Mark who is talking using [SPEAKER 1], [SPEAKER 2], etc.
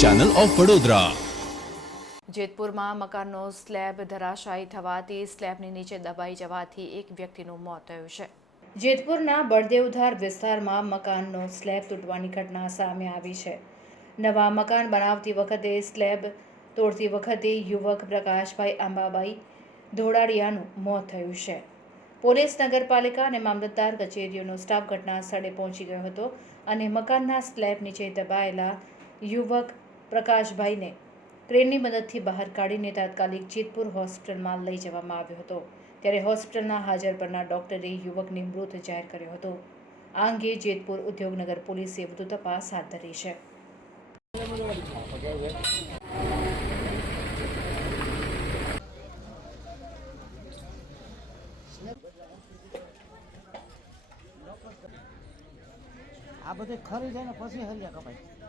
[SPEAKER 1] Channel of Vadodara
[SPEAKER 2] જેતપુરમાં મકાનનો slab ધરાશાયી થવાથી સ્લેબની નીચે દબાઈ જવાથી એક વ્યક્તિનું મોત થયું છે. જેતપુરના બળદેવધાર વિસ્તારમાં મકાનનો સ્લેબ તૂટવાની ઘટના સામે આવી છે. નવા મકાન બનાવતી વખતે સ્લેબ તોડતી વખતે યુવક પ્રકાશભાઈ આંબાબાઈ ધોળાડિયાનું મોત થયું છે. પોલીસ નગરપાલિકા અને મામલતદાર કચેરીઓનો સ્ટાફ ઘટના સ્થળે પહોંચી ગયો હતો અને મકાનના સ્લેબ નીચે દબાયેલા યુવક પ્રકાશભાઈને ક્રેનની મદદથી બહાર કાઢીને તાત્કાલિક જેતપુર હોસ્પિટલમાં લઈ જવામાં આવ્યો હતો. ત્યારે હોસ્પિટલના હાજર પરના ડોક્ટરે યુવકને મૃત જાહેર કર્યો હતો. આ અંગે જેતપુર ઉદ્યોગનગર પોલીસે વધુ તપાસ હાથ ધરી છે.
[SPEAKER 3] આ બધું ખરી જાય ને પછી હરિયા કપાય.